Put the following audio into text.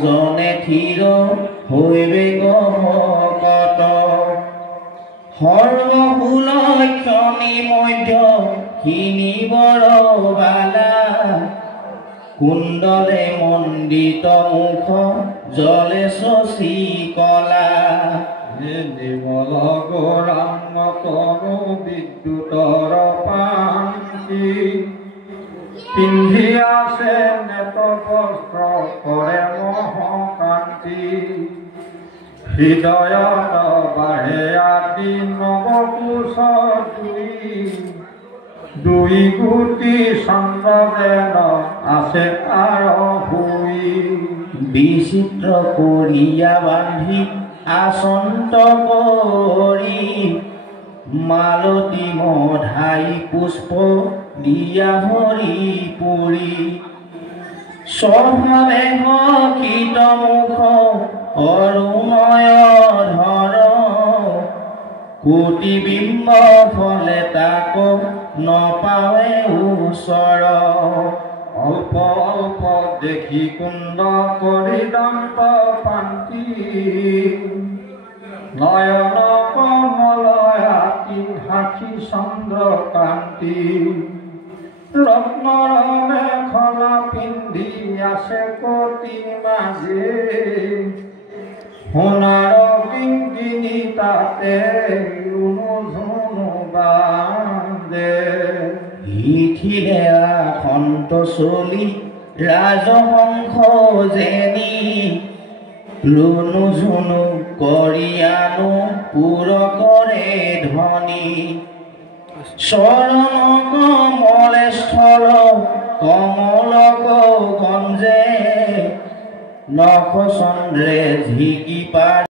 জনে থিৰ হৈবে গহকত সৰ্বসুলক্ষণী মধ্য খিনি বৰ বালা কুণ্ডলে মণ্ডিত মুখ জলে শশী কলা নিৰ্মল গৌৰাঙ্গ তনু বিদ্যুতৰ পাঙ্কি পিন্ধি আছে নেত বস্ত্ৰ কৰে মহকান্তি হৃদয়ত বাঢ়ে আদি নৱকুশ দুই কোটি চন্দ্ৰবেন আছে তাৰ শুই বিচিত্ৰ কৰিয়া বান্ধি আসন্ত কৰি মালতী মধাই পুষ্প দিয়া হৰি পুৰি স্বভাৱে কীট মুখ অৰুণয় ধৰ কোটি বিম্ব ফলে তাক নপাৱে ওচৰ অল্প অল্প দেখি কুণ্ড কৰি দন্ত পান্তি নয়ন কমলয়াতি সাক্ষী চন্দ্ৰকান্তি ৰত্নৰ মেখলা পিন্ধি আছে কতি মাজে সোণাৰ কিংকিনী তাতে ৰুণু ঝুনু বাজে ইখিলে আসন্ত চলি ৰাজহংস যেনি ৰুণু ঝুনু কৰিয়ানো পুৰ কৰে ধ্বনি চৰণ কমলে স্থল কমলক গঞ্জে নখ চন্দ্ৰে ঝিকি পাৰ